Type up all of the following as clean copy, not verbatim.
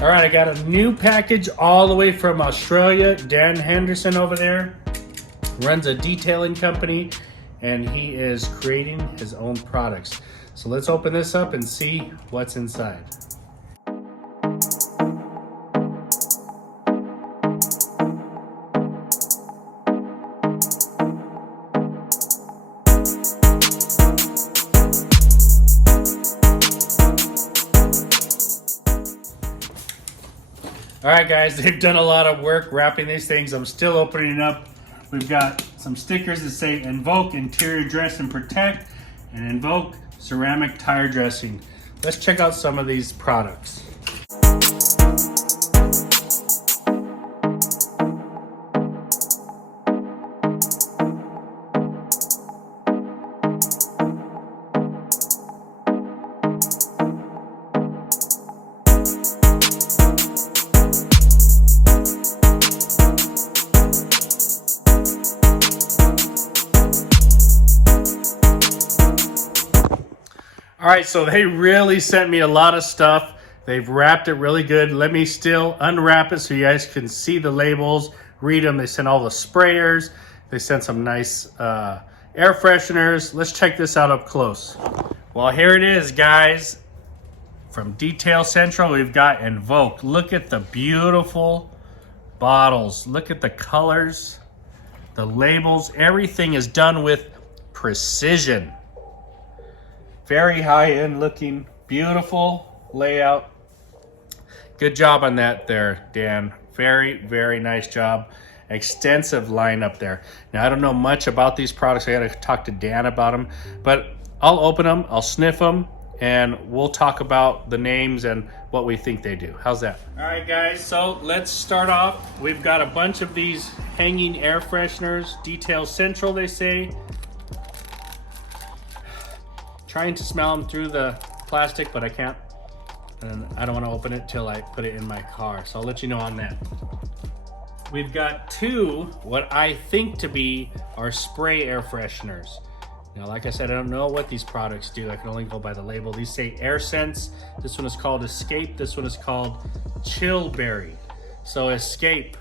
All right, I got a new package all the way from Australia. Dan Henderson over there runs a detailing company, and he is creating his own products. So let's open this up and see what's inside. All right, guys, they've done a lot of work wrapping these things. I'm still opening it up. We've got some stickers that say Envoke Interior Dress and Protect and Envoke Ceramic Tire Dressing. Let's check out some of these products. All right, so they really sent me a lot of stuff. They've wrapped it really good. Let me still unwrap it so you guys can see the labels, read them. They sent all the sprayers. They sent some nice air fresheners. Let's check this out up close. Well, here it is, guys. From Detail Central, we've got Envoke. Look at the beautiful bottles. Look at the colors, the labels. Everything is done with precision. Very high-end looking, beautiful layout. Good job on that there, Dan. Very, very nice job. Extensive lineup there. Now, I don't know much about these products. I gotta talk to Dan about them, but I'll open them, I'll sniff them, and we'll talk about the names and what we think they do. How's that? All right, guys, so let's start off. We've got a bunch of these hanging air fresheners. Detail Central, they say. Trying to smell them through the plastic, but I can't. And I don't want to open it till I put it in my car. So I'll let you know on that. We've got two, what I think to be our spray air fresheners. Now, like I said, I don't know what these products do. I can only go by the label. These say Air Sense. This one is called Escape. This one is called Chill Berry. So Escape.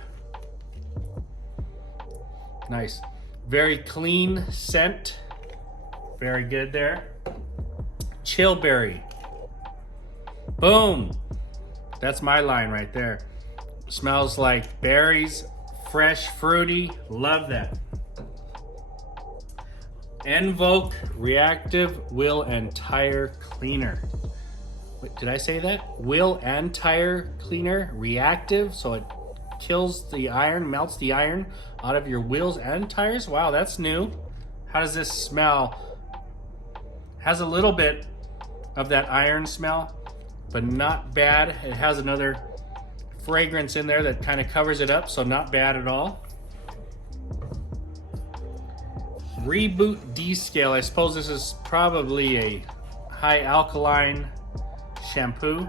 Nice. Very clean scent. Very good there. Chillberry. Boom. That's my line right there. Smells like berries, fresh, fruity. Love that. Envoke Reactive Wheel and Tire Cleaner. Wait, did I say that? Wheel and Tire Cleaner. Reactive, so it kills the iron, melts the iron out of your wheels and tires. Wow, that's new. How does this smell? Has a little bit of that iron smell, but not bad. It has another fragrance in there that kind of covers it up, so not bad at all. Reboot Descale. I suppose this is probably a high alkaline shampoo.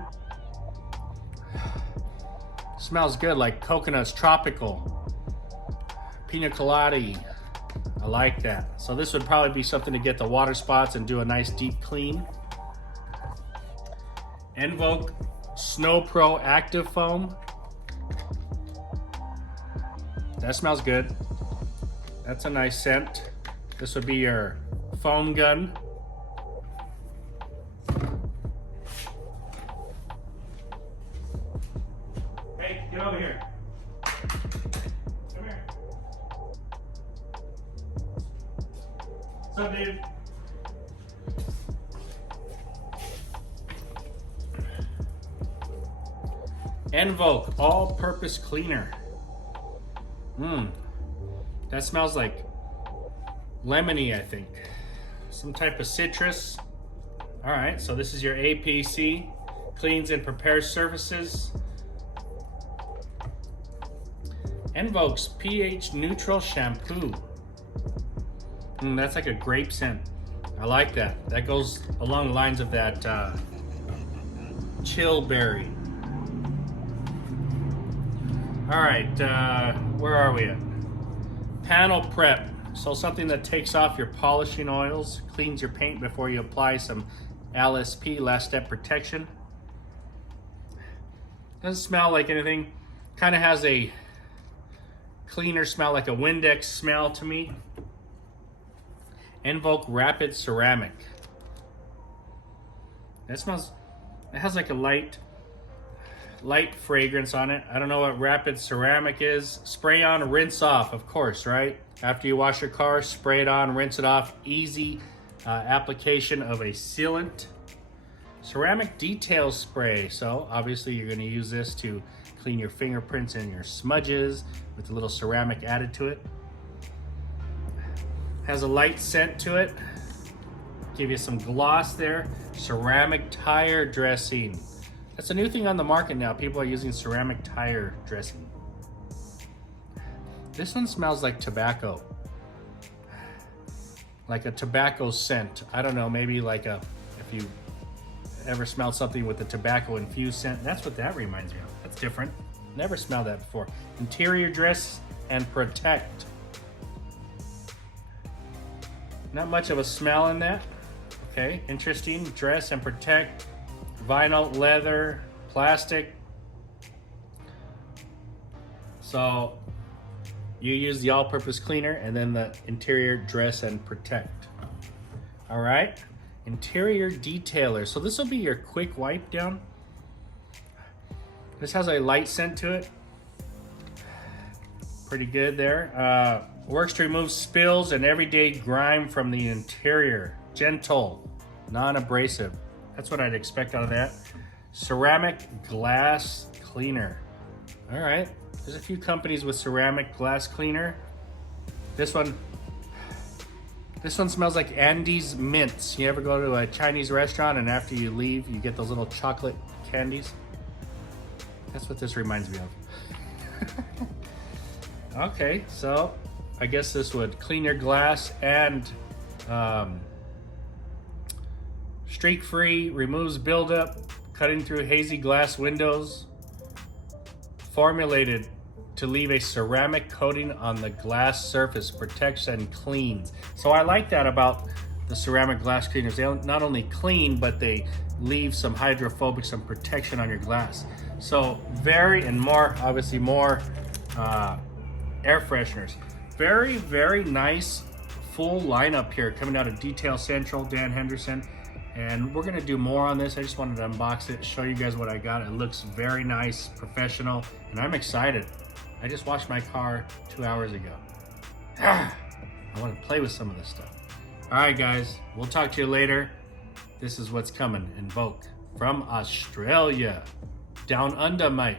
Smells good, like coconuts, tropical, pina colada. I like that. So this would probably be something to get the water spots and do a nice deep clean. Envoke Snow Pro Active Foam. That smells good. That's a nice scent. This would be your foam gun. Hey, get over here. Come here. What's up, dude? Envoke All-Purpose Cleaner. That smells like lemony, I think. Some type of citrus. All right, so this is your APC. Cleans and prepares surfaces. Envoke's pH Neutral Shampoo. That's like a grape scent. I like that. That goes along the lines of that chill berry. All right, where are we at? Panel prep. So something that takes off your polishing oils, cleans your paint before you apply some LSP, last step protection. Doesn't smell like anything. Kind of has a cleaner smell, like a Windex smell to me. Envoke Rapid Ceramic. That smells, it has like a light fragrance on it. I don't know what Rapid Ceramic is. Spray on, rinse off, of course, right? After you wash your car, spray it on, rinse it off. Easy application of a sealant. Ceramic detail spray. So obviously you're going to use this to clean your fingerprints and your smudges with a little ceramic added to it. Has a light scent to it. Give you some gloss there. Ceramic tire dressing. That's a new thing on the market now. People are using ceramic tire dressing. This one smells like tobacco. Like a tobacco scent. I don't know, maybe like if you ever smelled something with a tobacco infused scent, that's what that reminds me of. That's different. Never smelled that before. Interior dress and protect. Not much of a smell in that. Okay, interesting. Dress and protect. Vinyl, leather, plastic. So you use the all-purpose cleaner and then the interior dress and protect. All right, interior detailer. So this will be your quick wipe down. This has a light scent to it. Pretty good there. Works to remove spills and everyday grime from the interior. Gentle, non-abrasive. That's what I'd expect out of that. Ceramic glass cleaner. All right, there's a few companies with ceramic glass cleaner. This one smells like Andes mints. You ever go to a Chinese restaurant and after you leave, you get those little chocolate candies? That's what this reminds me of. Okay, so I guess this would clean your glass and streak-free, removes buildup, cutting through hazy glass windows. Formulated to leave a ceramic coating on the glass surface, protects and cleans. So I like that about the ceramic glass cleaners. They not only clean, but they leave some hydrophobic, some protection on your glass. So obviously more air fresheners. Very, very nice full lineup here coming out of Detail Central, Dan Henderson. And we're gonna do more on this. I just wanted to unbox it, show you guys what I got. It looks very nice, professional, and I'm excited. I just washed my car 2 hours ago. I wanna play with some of this stuff. All right, guys, we'll talk to you later. This is what's coming, Envoke from Australia. Down under, mate.